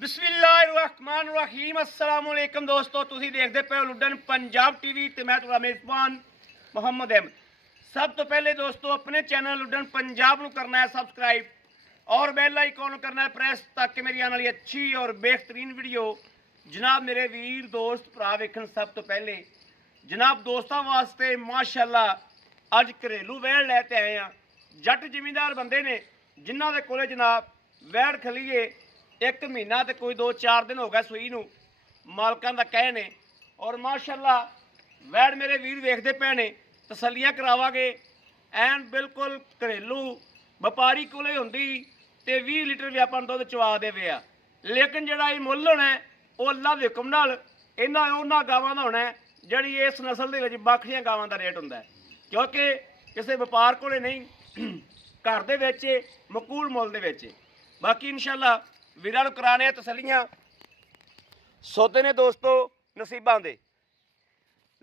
बिस्मिल्लाहिर्रहमानिर्रहीम अस्सलाम वालेकुम दोस्तों, तुसीं देखदे पे हो लुडन पंजाब टीवी ते मैं तुहाडा मेज़बान मुहम्मद अहमद। सब तो पहले दोस्तों अपने चैनल लुडन पंजाब नूं करना है सबसक्राइब और बैल आइकॉन करना है प्रेस ताकि मेरी आने वाली अच्छी और बेहतरीन वीडियो जनाब मेरे वीर दोस्त भरा वेखण। सब तो पहले जनाब दोस्तों वास्ते माशाअल्लाह अज घरेलू वैड़ लैते आए हैं। जट जिमींदार बंदे ने जिन्हां दे कोले जनाब वैड़ खलीए एक महीना तो कोई 2-4 दिन हो गए सूई नूं मालकां दा कहे ने और माशाअल्लाह वैड़ मेरे वीर वेखदे पे ने तसल्लियां करावांगे एन बिल्कुल घरेलू व्यापारी कोले हुंदी ते 20 लीटर भी आपां दुध चवा देवे आ। लेकिन जिहड़ा ये मुੱਲ होना है वो अल्लाह दे हुक्म नाल इन्हां उन्हां गावां दा होना है जिहड़ी इस नस्ल दे विच बाखियां गावां दा रेट हुंदा है, क्योंकि किसी व्यापार कोले नहीं घर दे विच मकूल मुੱਲ दे विच। बाकी इंशाअल्लाह वीरां नूं कराने तसल्लियां सौदे ने दोस्तों नसीबां दे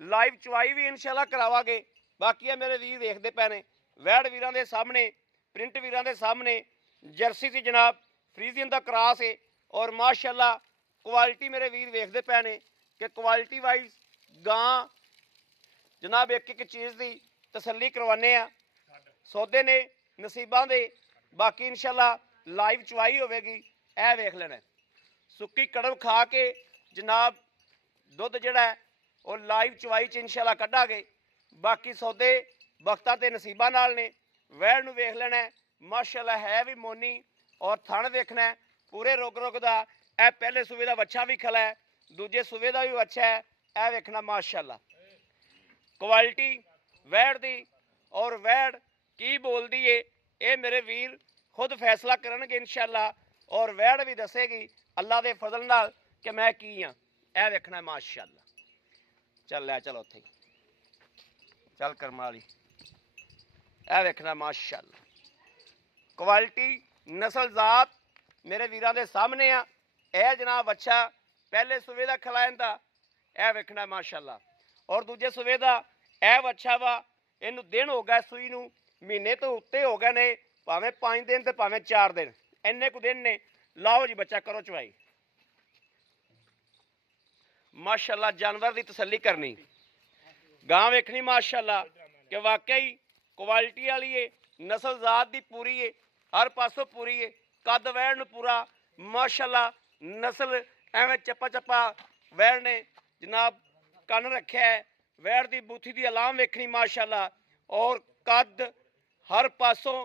लाइव चवाई भी इंशाअल्लाह करावांगे। बाकी मेरे वीर देखते पे ने वैड़ वीरां दे सामने प्रिंट वीरां दे सामने जर्सी सी जनाब फ्रीजियन दा क्रॉस है और माशाअल्लाह क्वालिटी मेरे वीर देखते पे ने कि क्वालिटी वाइज गां जनाब एक एक चीज़ की तसल्ली करवाने आ सौदे ने नसीबां दे। बाकी इंशाअल्लाह लाइव चवाई होगी यह वेख लेना सुक्की कड़म खा के जनाब दुध जिहड़ा है वो लाइव चवाई च इंशाअल्लाह कढ़ांगे। बाकी सौदे वक्तां ते नसीबां नाल ने वैड़ नूं वेख लेना माशाअल्लाह है भी मोनी और थण वेखना पूरे रुग रुग दा। यह पहले सूबे का बच्चा भी खला है, दूजे सूबे का भी बच्चा है, यह वेखना माशाअल्लाह क्वालिटी वैड़ दी और वैड़ की बोलदी है ये मेरे वीर खुद फैसला करनगे इंशाअल्लाह और वैड़ भी दसेगी अल्लाह के फजल नाल कि मैं की हाँ। यह वेखना माशाअल्लाह चल लै चलो उत्थे चल करम वाली यह वेखना माशाअल्लाह क्वालिटी नस्ल जात मेरे वीरां दे सामने आ। यह जनाब अच्छा पहले सूबे का खलायन दा यह वेखना माशाअल्लाह और दूजे सूबे का यह अच्छा वा इनू दिन हो गए सूई नूं महीने तो उत्ते हो गए ने भावें 5 दिन तो भावें 4 दिन इन्ने कु दिन ने। लाओ जी बच्चा करो चवाई माशाअल्लाह जानवर की तसल्ली करनी गां वेखनी माशाअल्लाह कि वाकई क्वालिटी वाली है नस्ल जात की पूरी है हर पासों पूरी है कद वैड़ नूं पूरा माशाअल्लाह नस्ल एवं चप्पा चप्पा वैड़ ने जनाब कन रखे है वैड़ की बूथी की अलाम वेखनी माशाअल्लाह और कद हर पासों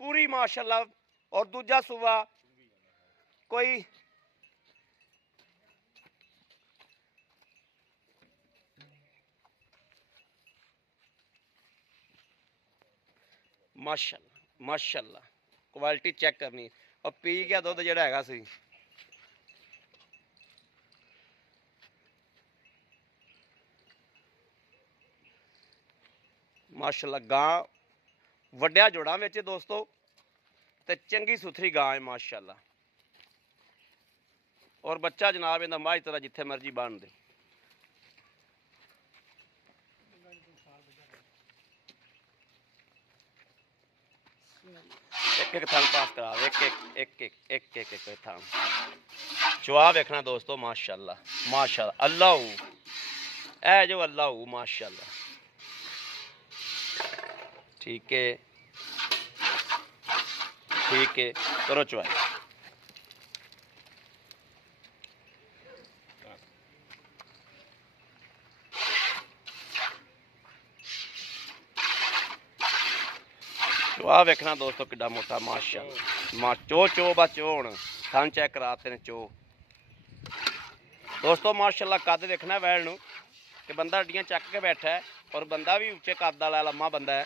पूरी माशाअल्लाह। और दूजा सूबा कोई माशाअल्लाह माशाअल्लाह क्वालिटी चेक करनी और पी गया दुध जिहड़ा हैगा सी माशाअल्लाह। गां वड्डिया जोड़ा विच दोस्तों ते चंगी सुथरी गां है माशाअल्लाह और बच्चा जनाब इहदा माझ तरह जिथे मर्जी बन दे। एक एक थान पास करा एक एक एक एक एक एक एक थान चुआ वेखना दोस्तों माशाअल्लाह माशाअल्लाह अल्लाह ऐ जो अल्लाह माशाअल्लाह ठीक है करो चुआई चुआ वेखना दोस्तों किड्डा मोटा माशाअल्लाह चो चो बा चो हुण थन चेक कराते ने चो दोस्तों माशाअल्लाह कद देखना वैड़ नूं कि बंदा हड्डियां चक के बैठा है और बंदा भी उच्चे कद वाला लम्मा बंदा है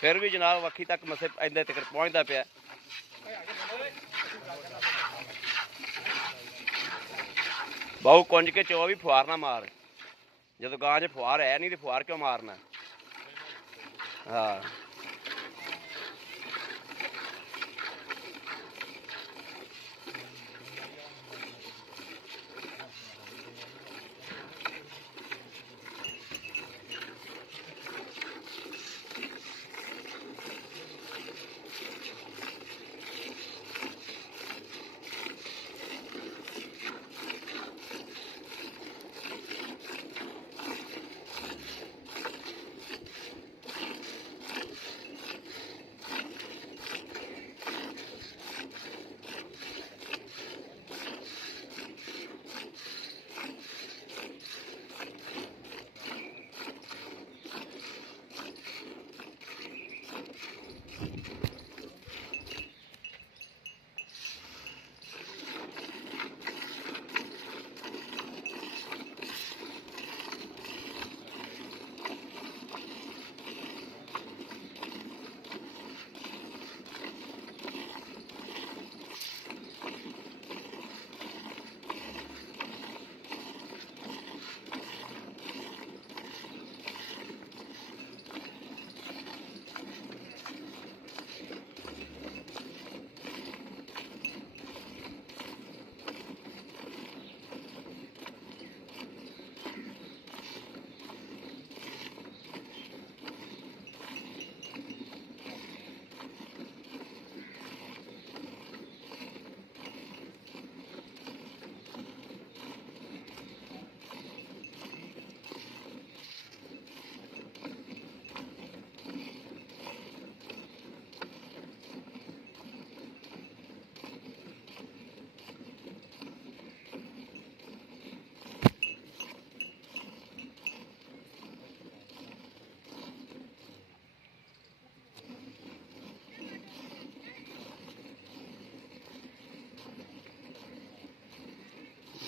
फिर भी जनाब वक्खी तक मसे इन्ने तक पहुँचता पिया। बहु कुंज के चो भी फुहार ना मार जो गां च फुहार है नहीं तो फुहार क्यों मारना। हाँ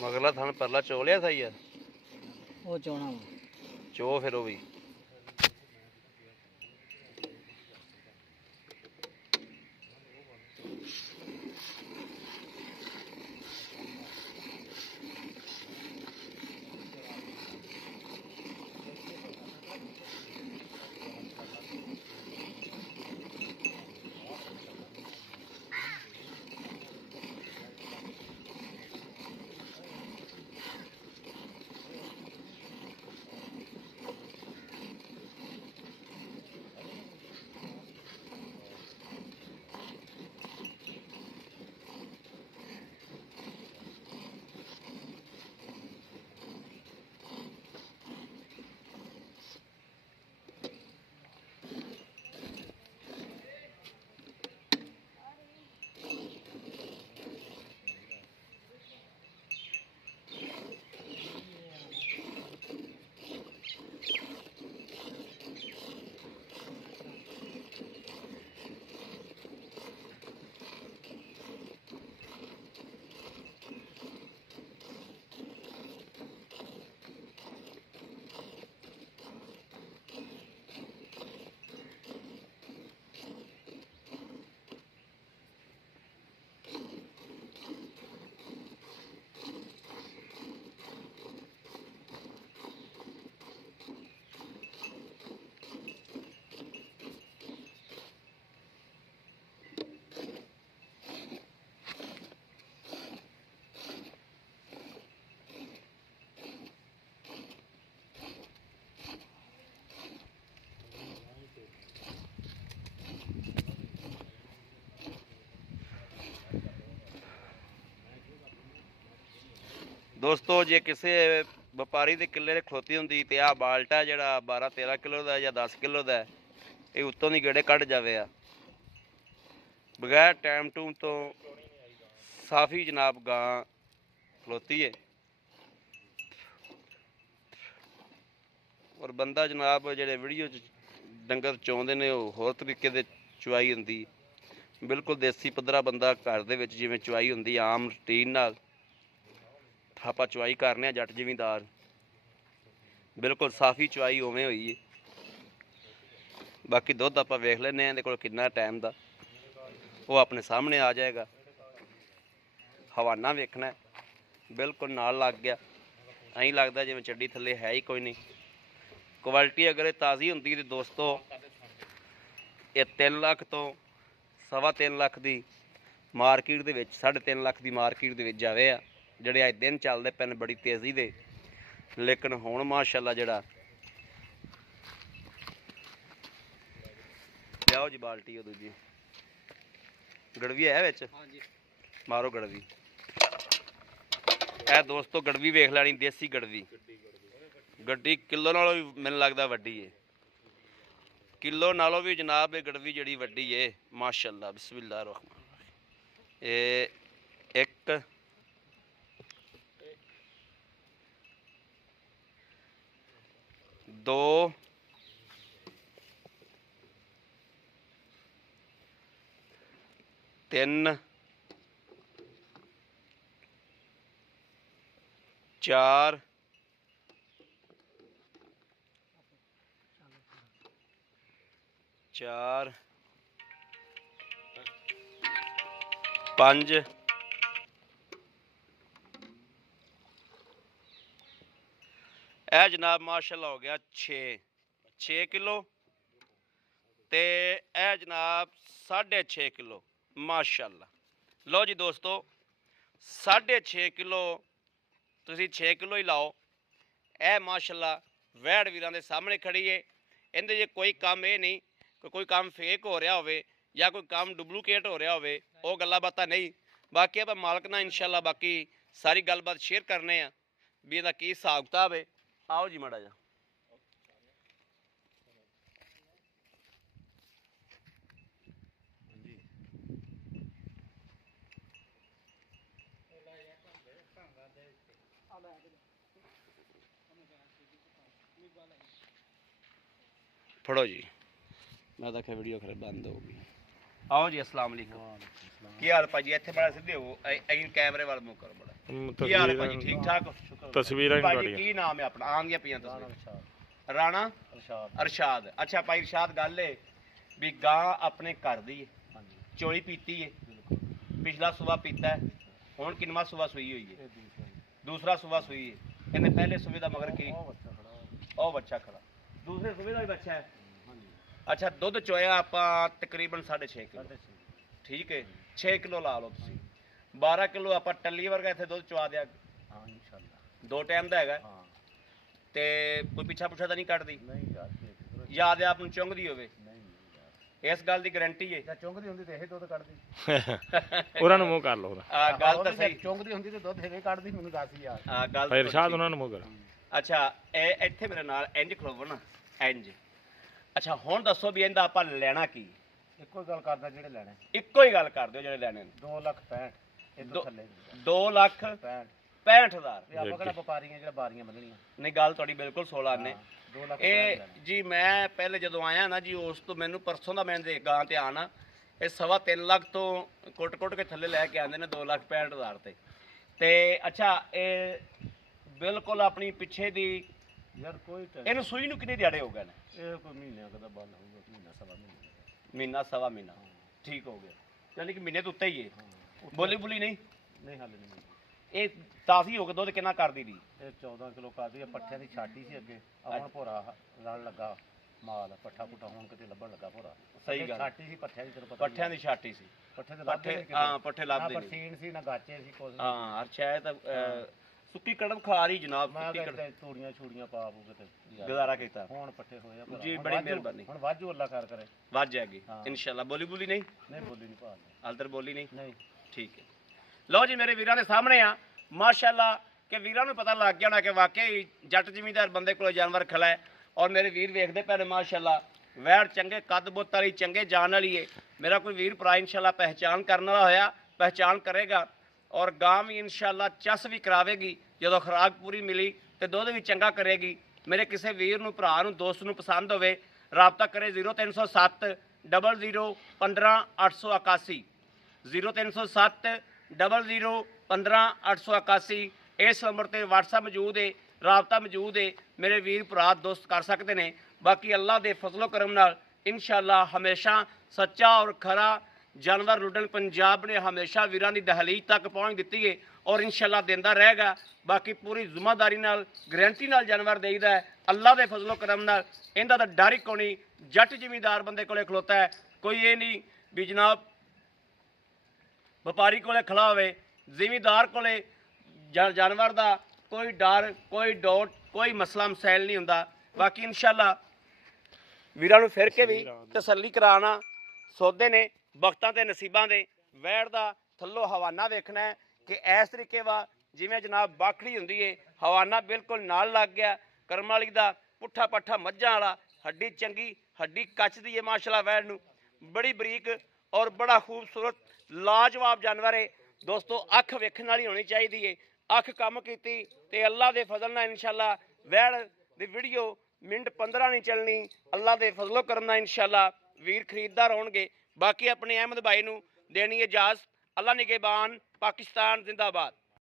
ਮਗਰਲਾ ਥਣ ਪਰਲਾ ਚੋ ਲਿਆ ਸਹੀ ਆ ਉਹ ਚੋਣਾ ਵਾ ਚੋ ਫਿਰ ਉਹ ਵੀ ਦੋਸਤੋ ਜੇ ਕਿਸੇ ਵਪਾਰੀ ਦੇ ਕਿੱਲੇ ਦੇ ਖਲੋਤੀ ਹੁੰਦੀ ਤੇ ਆਹ ਬਾਲਟਾ ਜਿਹੜਾ 12-13 ਕਿਲੋ ਦਾ ਜਾਂ 10 ਕਿਲੋ ਦਾ ਇਹ ਉੱਤੋਂ ਦੀ ਗੇੜੇ ਕੱਢ ਜਾਵੇ ਆ ਬਗੈਰ ਟਾਈਮ ਟੂਮ ਤੋਂ ਸਾਫੀ ਜਨਾਬ ਗਾਂ ਖਲੋਤੀ ਹੈ ਔਰ ਬੰਦਾ ਜਨਾਬ ਜਿਹੜੇ ਵੀਡੀਓ 'ਚ ਡੰਗਰ ਚੋਂਦੇ ਨੇ ਉਹ ਹੋਰ ਤਰੀਕੇ ਦੇ ਚੁਆਈ ਹੁੰਦੀ ਬਿਲਕੁਲ ਦੇਸੀ ਪੱਧਰਾ ਬੰਦਾ ਘਰ ਦੇ ਵਿੱਚ ਜਿਵੇਂ ਚੁਆਈ ਹੁੰਦੀ ਆਮ ਰੂਟੀਨ ਨਾਲ ਆਪਾਂ ਚੁਆਈ ਕਰਨੇ ਆ ਜੱਟ ਜ਼ਿਮੀਂਦਾਰ ਬਿਲਕੁਲ ਸਾਫੀ ਚੁਆਈ ਉਵੇਂ ਹੋਈ ਹੈ ਬਾਕੀ ਦੁੱਧ ਆਪਾਂ ਵੇਖ ਲੈਂਦੇ ਹਾਂ ਇਹਦੇ ਕੋਲ ਕਿੰਨਾ ਟਾਈਮ ਦਾ ਉਹ ਆਪਣੇ ਸਾਹਮਣੇ ਆ ਜਾਏਗਾ ਹਵਾਨਾ ਵੇਖਣਾ ਬਿਲਕੁਲ ਨਾਲ ਲੱਗ ਗਿਆ ਐਂ ਲੱਗਦਾ ਜਿਵੇਂ ਚੱਡੀ ਥੱਲੇ ਹੈ ਹੀ ਕੋਈ ਨਹੀਂ ਕੁਆਲਿਟੀ ਅਗਰ ਇਹ ਤਾਜ਼ੀ ਹੁੰਦੀ ਤੇ ਦੋਸਤੋ ਇਹ 3 ਲੱਖ ਤੋਂ 3.25 ਲੱਖ ਦੀ ਮਾਰਕੀਟ ਦੇ ਵਿੱਚ 3.5 ਲੱਖ ਦੀ ਮਾਰਕੀਟ ਦੇ ਵਿੱਚ ਜਾਵੇ ਆ ਜਿਹੜੇ ਅੱਜ ਦਿਨ ਚੱਲਦੇ ਪਏ ਨੇ ਬੜੀ ਤੇਜ਼ੀ ਦੇ ਲੇਕਿਨ ਹੁਣ ਮਾਸ਼ਾਅੱਲਾ ਜਿਹੜਾ ਲਿਆਓ ਜੀ ਬਾਲਟੀ ਉਹ ਦੂਜੀ ਗੜਵੀ ਹੈ ਵਿੱਚ ਮਾਰੋ ਗੜਵੀ ਇਹ ਦੋਸਤੋ ਗੜਵੀ ਵੇਖ ਲੈਣੀ ਦੇਸੀ ਗੜਵੀ ਗੱਡੀ ਕਿਲੋ ਨਾਲੋਂ ਵੀ ਮੈਨੂੰ ਲੱਗਦਾ ਵੱਡੀ ਏ ਕਿਲੋ ਨਾਲੋਂ ਵੀ ਜਨਾਬ ਇਹ ਗੜਵੀ ਜਿਹੜੀ ਵੱਡੀ ਏ ਮਾਸ਼ਾਅੱਲਾ ਬਿਸਮਿਲ੍ਲਾਹ ਰਹਿਮਾਨ ਇਹ 1 2 3 4 4 5 ਇਹ ਜਨਾਬ ਮਾਸ਼ਾਅੱਲਾ ਹੋ ਗਿਆ 6 ਕਿਲੋ ਤੇ ਇਹ ਜਨਾਬ 6.5 ਕਿਲੋ ਮਾਸ਼ਾਅੱਲਾ ਲਓ ਜੀ ਦੋਸਤੋ 6.5 ਕਿਲੋ ਤੁਸੀਂ 6 ਕਿਲੋ ਹੀ ਲਾਓ ਇਹ ਮਾਸ਼ਾਅੱਲਾ ਵੈੜ ਵੀਰਾਂ ਦੇ ਸਾਹਮਣੇ ਖੜੀ ਏ ਇਹਦੇ ਜੇ ਕੋਈ ਕੰਮ ਇਹ ਨਹੀਂ ਕਿ ਕੋਈ ਕੰਮ ਫੇਕ ਹੋ ਰਿਹਾ ਹੋਵੇ ਜਾਂ ਕੋਈ ਕੰਮ ਡੁਪਲੀਕੇਟ ਹੋ ਰਿਹਾ ਹੋਵੇ ਉਹ ਗੱਲਾਂ ਬਾਤਾਂ ਨਹੀਂ ਬਾਕੀ ਆਪਾਂ ਮਾਲਕ ਨਾਲ ਇਨਸ਼ਾਅੱਲਾ ਬਾਕੀ ਸਾਰੀ ਗੱਲਬਾਤ ਸ਼ੇਅਰ ਕਰਨੇ ਆ ਵੀ ਇਹਦਾ ਕੀ ਹਿਸਾਬ ਕਿਤਾਬ ਹੈ आओ जी माड़ा जा फड़ो जी मैं तो वीडियो खैर बंद होगी ਆਓ ਜੀ, ਅਸਲਾਮ ਅਲੈਕੁਮ। ਕੀ ਹਾਲ ਭਾਜੀ? ਇੱਥੇ ਬੜਾ ਸਿੱਧੇ ਹੋ, ਐਂ ਕੈਮਰੇ ਵੱਲ ਮੂੰਹ ਕਰੋ ਬੜਾ। ਕੀ ਹਾਲ ਭਾਜੀ? ਠੀਕ ਠਾਕ ਹੋ? ਸ਼ੁਕਰ। ਤਸਵੀਰਾਂ ਭਾਜੀ ਕੀ ਨਾਮ ਹੈ ਆਪਣਾ? ਆਉਂਦੀਆਂ ਪਈਆਂ ਤਸਵੀਰਾਂ। ਰਾਣਾ ਅਰਸ਼ਾਦ। ਅੱਛਾ ਭਾਈ ਅਰਸ਼ਾਦ, ਗੱਲ ਏ ਵੀ ਗਾਂ ਆਪਣੇ ਘਰ ਦੀ ਹੈ, ਚੋਲੀ ਪੀਤੀ ਹੈ, ਪਿਛਲਾ ਸੂਆ ਪੀਤਾ ਹੈ, ਹੁਣ ਕਿੰਨਵਾਂ ਸੂਆ ਸੂਈ ਹੋਈ ਹੈ? ਦੂਸਰਾ ਸੂਆ ਸੂਈ ਹੈ। ਇਹਨੇ ਪਹਿਲੇ ਸੂਏ ਦਾ ਮਗਰ ਕੀ? ਉਹ ਬੱਚਾ ਖੜਾ। ਦੂਸਰੇ ਸੂਏ ਦਾ ਵੀ ਬੱਚਾ ਹੈ। ਅੱਛਾ, ਦੁੱਧ ਚੋਇਆ ਆਪਾਂ ਤਕਰੀਬਨ 6.5 ਕਿਲੋ। ਠੀਕ ਹੈ, 6 ਕਿਲੋ ਲਾ ਲਓ ਤੁਸੀਂ। 12 ਕਿਲੋ ਆਪਾਂ ਟੱਲੀ ਵਰਗਾ ਇੱਥੇ ਦੁੱਧ ਚਵਾ ਦਿਆ। ਹਾਂ ਇਨਸ਼ਾਅੱਲਾ। 2 ਟਾਈਮ ਦਾ ਹੈਗਾ। ਹਾਂ ਤੇ ਕੋਈ ਪਿੱਛਾ ਪੁੱਛਾ ਤਾਂ ਨਹੀਂ ਕੱਢਦੀ? ਨਹੀਂ ਯਾਰ, ਯਾਦ ਆਪ ਨੂੰ ਚੁੰਗਦੀ ਹੋਵੇ, ਨਹੀਂ ਯਾਰ, ਇਸ ਗੱਲ ਦੀ ਗਾਰੰਟੀ ਹੈ। ਜਾਂ ਚੁੰਗਦੀ ਹੁੰਦੀ ਤੇ ਇਹ ਦੁੱਧ ਕੱਢਦੀ। ਉਹਨਾਂ ਨੂੰ ਮੂੰਹ ਕਰ ਲਓ ਉਹਦਾ। ਗੱਲ ਤਾਂ ਸਹੀ। ਚੁੰਗਦੀ ਹੁੰਦੀ ਤੇ ਦੁੱਧ ਇਹ ਕੱਢਦੀ, ਮੈਨੂੰ ਦੱਸ ਯਾਰ। ਗੱਲ ਭਾਈ ਤਾਂ ਇਰਸ਼ਾਦ ਠੀਕ। ਉਹਨਾਂ ਨੂੰ ਮੂੰਹ ਕਰ। ਅੱਛਾ, ਇਹ ਇੱਥੇ ਮੇਰੇ ਨਾਲ ਇੰਜ ਖਲੋਵੋ ਨਾ, ਇੰਜ। ਅੱਛਾ, ਹੁਣ ਦੱਸੋ ਵੀ ਇਹਦਾ ਆਪਾਂ ਲੈਣਾ ਕੀ? ਇੱਕੋ ਹੀ ਗੱਲ ਕਰਦਾ, ਜਿਹੜੇ ਲੈਣੇ ਇੱਕੋ ਹੀ ਗੱਲ ਕਰ ਦਿਓ ਜਿਹੜੇ ਲੈਣੇ ਨੇ। 2,65,000 ਇਹ ਤੋਂ ਥੱਲੇ 2,65,000। 65,000 ਇਹ ਆਪਾਂ ਕਿਹੜਾ ਵਪਾਰੀਆਂ ਜਿਹੜਾ ਬਾਰੀਆਂ ਬੰਨਣੀਆਂ। ਨਹੀਂ, ਗੱਲ ਤੁਹਾਡੀ ਬਿਲਕੁਲ 16 ਨੇ। 2,65,000 ਇਹ ਜੀ ਮੈਂ ਪਹਿਲੇ ਜਦੋਂ ਆਇਆ ਨਾ ਜੀ, ਉਸ ਤੋਂ ਮੈਨੂੰ ਪਰਸੋਂ ਦਾ ਮੈਂ ਦੇ ਗਾਂ ਤੇ ਆਣਾ, ਇਹ 3.25 ਲੱਖ ਤੋਂ ਕੁੱਟ ਕੇ ਥੱਲੇ ਲੈ ਕੇ ਆਉਂਦੇ ਨੇ 2,65,000 ਤੇ ਅੱਛਾ, ਇਹ ਬਿਲਕੁਲ ਆਪਣੀ ਪਿੱਛੇ ਦੀ। ਯਾਰ ਕੋਈ ਇਹਨੂੰ ਸੂਈ ਨੂੰ ਕਿੰਨੇ ਦਿਹਾੜੇ ਹੋ ਗਏ ਨੇ? ਇਹ ਕੋਈ ਮਹੀਨੇ ਕਦਾ ਬੰਦ ਹੋਊਗਾ, ਮਹੀਨਾ ਸਵਾ ਮਹੀਨਾ। ਮਹੀਨਾ ਸਵਾ ਮਹੀਨਾ। ਠੀਕ ਹੋ ਗਿਆ, ਯਾਨੀ ਕਿ ਮਹੀਨੇ ਤੋਂ ਉੱਤੇ ਹੀ ਹੈ। ਬੋਲੀ ਬੁਲੀ ਨਹੀਂ? ਨਹੀਂ ਹਾਲੇ ਨਹੀਂ। ਇਹ ਤਾਜ਼ੀ ਹੋ ਕੇ ਦੁੱਧ ਕਿੰਨਾ ਕਰਦੀ ਦੀ? ਇਹ 14 ਕਿਲੋ ਕਰਦੀ ਆ। ਪੱਠਿਆਂ ਦੀ ਛਾਟੀ ਸੀ ਅੱਗੇ, ਆ ਹੁਣ ਭੋਰਾ ਲੜਨ ਲੱਗਾ ਮਾਲ। ਪੱਠਾ ਪੁੱਠਾ ਹੁਣ ਕਿਤੇ ਲੱਭਣ ਲੱਗਾ ਭੋਰਾ। ਸਹੀ ਗੱਲ। ਛਾਟੀ ਸੀ ਪੱਠਿਆਂ ਦੀ, ਤੈਨੂੰ ਪਤਾ। ਪੱਠਿਆਂ ਦੀ ਛਾਟੀ ਸੀ। ਪੱਠੇ ਤੇ ਲੱਭਦੇ ਨਹੀਂ ਕਿਤੇ। ਹਾਂ, ਪੱਠੇ ਨਾ ਲੱਭਦੇ ਨਹੀਂ। ਬਰਸੀਨ ਸੀ, ਨਾ ਗਾਚੇ ਸੀ, ਕੁਝ ਨਹੀਂ। ਹਾਂ, ਅੱਛਾ, ਇਹ ਤਾਂ ਸੁੱਕੀ ਕੜਮ ਖਾ ਰਹੀ ਜਨਾਬ। ਮੈਂ ਸੁੱਕੀ ਕੜਮ ਕਿਤੇ ਤੂੜੀਆਂ ਛੂੜੀਆਂ ਪਾ ਪੂ ਕਿਤੇ ਯਾਰ। ਗੁਜ਼ਾਰਾ ਕੀਤਾ ਹੁਣ ਪੱਠੇ ਹੋਏ ਆ ਭਰਾ। ਜੀ, ਹੁਣ ਬੜੀ ਵਾਧੂ- ਮਿਹਰਬਾਨੀ। ਹੁਣ ਵਾਜੂ ਅੱਲਾ ਕਰ ਕਰੇ। ਵੱਜ ਜਾਏਗੀ ਹਾਂ। ਇਨਸ਼ਾਅੱਲਾ। ਬੋਲੀ ਬੁਲੀ ਨਹੀਂ? ਨਹੀਂ ਬੋਲੀ ਨਹੀਂ ਭਾਲ ਹਾਲਦਰ ਬੋਲੀ ਨਹੀਂ? ਨਹੀਂ। ਠੀਕ ਹੈ। ਲਓ ਜੀ, ਮੇਰੇ ਵੀਰਾਂ ਦੇ ਸਾਹਮਣੇ ਆ ਮਾਸ਼ਾਅੱਲਾ, ਕਿ ਵੀਰਾਂ ਨੂੰ ਪਤਾ ਲੱਗ ਗਿਆ ਹੋਣਾ ਕਿ ਵਾਕਈ ਜੱਟ ਜ਼ਿਮੀਂਦਾਰ ਬੰਦੇ ਕੋਲ ਜਾਨਵਰ ਖਲਾ ਹੈ। ਔਰ ਮੇਰੇ ਵੀਰ ਵੇਖਦੇ ਪਏ ਨੇ ਮਾਸ਼ਾਅੱਲਾ, ਵੈੜ ਚੰਗੇ ਕੱਦ ਬੁੱਤ ਵਾਲੀ, ਚੰਗੇ ਜਾਨ ਵਾਲੀ ਹੈ। ਮੇਰਾ ਕੋਈ ਵੀਰ ਭਰਾ ਇਨਸ਼ਾਅੱਲਾ ਪਹਿਚਾਨ ਕਰਨ ਵਾਲਾ ਹੋਇਆ, ਪਹਿਚਾਨ ਕਰੇਗਾ। ਔਰ ਗਾਂ ਵੀ ਇਨਸ਼ਾਅੱਲਾ ਚਸ ਵੀ ਕਰਾਵੇਗੀ ਜਦੋਂ ਖੁਰਾਕ ਪੂਰੀ ਮਿਲੀ, ਤੇ ਦੁੱਧ ਵੀ ਚੰਗਾ ਕਰੇਗੀ। ਮੇਰੇ ਕਿਸੇ ਵੀਰ ਨੂੰ, ਭਰਾ ਨੂੰ, ਦੋਸਤ ਨੂੰ ਪਸੰਦ ਹੋਵੇ, ਰਾਬਤਾ ਕਰੇ 0307 00 15 881 0307 00 15 881। ਇਸ ਨੰਬਰ ਤੇ WhatsApp ਮੌਜੂਦ ਹੈ, ਰਾਬਤਾ ਮੌਜੂਦ ਹੈ। ਮੇਰੇ ਵੀਰ ਭਰਾ ਦੋਸਤ ਕਰ ਸਕਦੇ ਨੇ। ਬਾਕੀ ਅੱਲਾ ਦੇ ਫਜ਼ਲੋ ਕਰਮ ਨਾਲ ਇਨਸ਼ਾਅੱਲਾ ਹਮੇਸ਼ਾ ਸੱਚਾ ਔਰ ਖਰਾ ਜਾਨਵਰ ਲੁੱਟਣ ਪੰਜਾਬ ਨੇ ਹਮੇਸ਼ਾ ਵੀਰਾਂ ਦੀ ਦਹਲੀਜ਼ ਤੱਕ ਪਹੁੰਚ ਦਿੱਤੀ ਹੈ, ਔਰ ਇਨਸ਼ਾਅੱਲਾ ਦਿੰਦਾ ਰਹੇਗਾ। ਬਾਕੀ ਪੂਰੀ ਜ਼ਿੰਮੇਦਾਰੀ ਨਾਲ, ਗਰੰਟੀ ਨਾਲ ਜਾਨਵਰ ਦੇਈਦਾ ਹੈ ਅੱਲਾ ਦੇ ਫਜ਼ਲੋ ਕਰਮ ਨਾਲ। ਇਹਦਾ ਤਾਂ ਡਰ ਹੀ ਕੋਈ ਨਹੀਂ। ਜੱਟ ਜ਼ਿਮੀਂਦਾਰ ਬੰਦੇ ਕੋਲੇ ਖਲੋਤਾ ਹੈ, ਕੋਈ ਇਹ ਨਹੀਂ ਵੀ ਜਨਾਬ ਵਪਾਰੀ ਕੋਲੇ ਖੜਾ ਹੋਵੇ। ਜ਼ਿਮੀਂਦਾਰ ਕੋਲੇ ਜਾਨਵਰ ਦਾ ਕੋਈ ਡਰ, ਕੋਈ ਡੋਟ, ਕੋਈ ਮਸਲਾ ਮਸੈਲ ਨਹੀਂ ਹੁੰਦਾ। ਬਾਕੀ ਇਨਸ਼ਾਅੱਲਾ ਵੀਰਾਂ ਨੂੰ ਫਿਰ ਕੇ ਵੀ ਤਸੱਲੀ ਕਰਾਉਣਾ। ਸੌਦੇ ਨੇ ਵਕਤਾਂ ਤੇ ਨਸੀਬਾਂ ਦੇ। ਵੈੜ ਦਾ ਥੱਲੋਂ ਹਵਾਨਾ ਵੇਖਣਾ ਹੈ ਕਿ ਇਸ ਤਰੀਕੇ ਵਾ ਜਿਵੇਂ ਜਨਾਬ ਬਾਖੜੀ ਹੁੰਦੀ ਏ, ਹਵਾਨਾ ਬਿਲਕੁਲ ਨਾਲ ਲੱਗ ਗਿਆ। ਕਰਮ ਵਾਲੀ ਦਾ ਪੁੱਠਾ ਪੱਠਾ ਮੱਝਾਂ ਵਾਲਾ, ਹੱਡੀ ਚੰਗੀ, ਹੱਡੀ ਕੱਚ ਦੀ ਏ ਮਾਸ਼ਾਅੱਲਾ। ਵੈੜ ਨੂੰ ਬੜੀ ਬਰੀਕ ਔਰ ਬੜਾ ਖੂਬਸੂਰਤ ਲਾਜਵਾਬ ਜਾਨਵਰ ਏ ਦੋਸਤੋ। ਅੱਖ ਵੇਖਣ ਵਾਲੀ ਹੋਣੀ ਚਾਹੀਦੀ ਏ। ਅੱਖ ਕੰਮ ਕੀਤੀ ਤੇ ਅੱਲਾ ਦੇ ਫਜ਼ਲ ਨਾਲ ਇਨਸ਼ਾਅੱਲਾ ਵੈੜ ਦੀ ਵੀਡੀਓ ਮਿੰਟ 15 ਨਹੀਂ ਚੱਲਣੀ। ਅੱਲਾ ਦੇ ਫਜ਼ਲੋ ਕਰਮ ਨਾਲ ਇਨਸ਼ਾਅੱਲਾ ਵੀਰ ਖਰੀਦਦਾਰ ਹੋਣਗੇ। ਬਾਕੀ ਆਪਣੇ ਅਹਿਮਦ ਭਾਈ ਨੂੰ ਦੇਣੀ ਇਜਾਜ਼ਤ। ਅੱਲਾ ਨਿਗਹਿਬਾਨ। ਪਾਕਿਸਤਾਨ ਜ਼ਿੰਦਾਬਾਦ।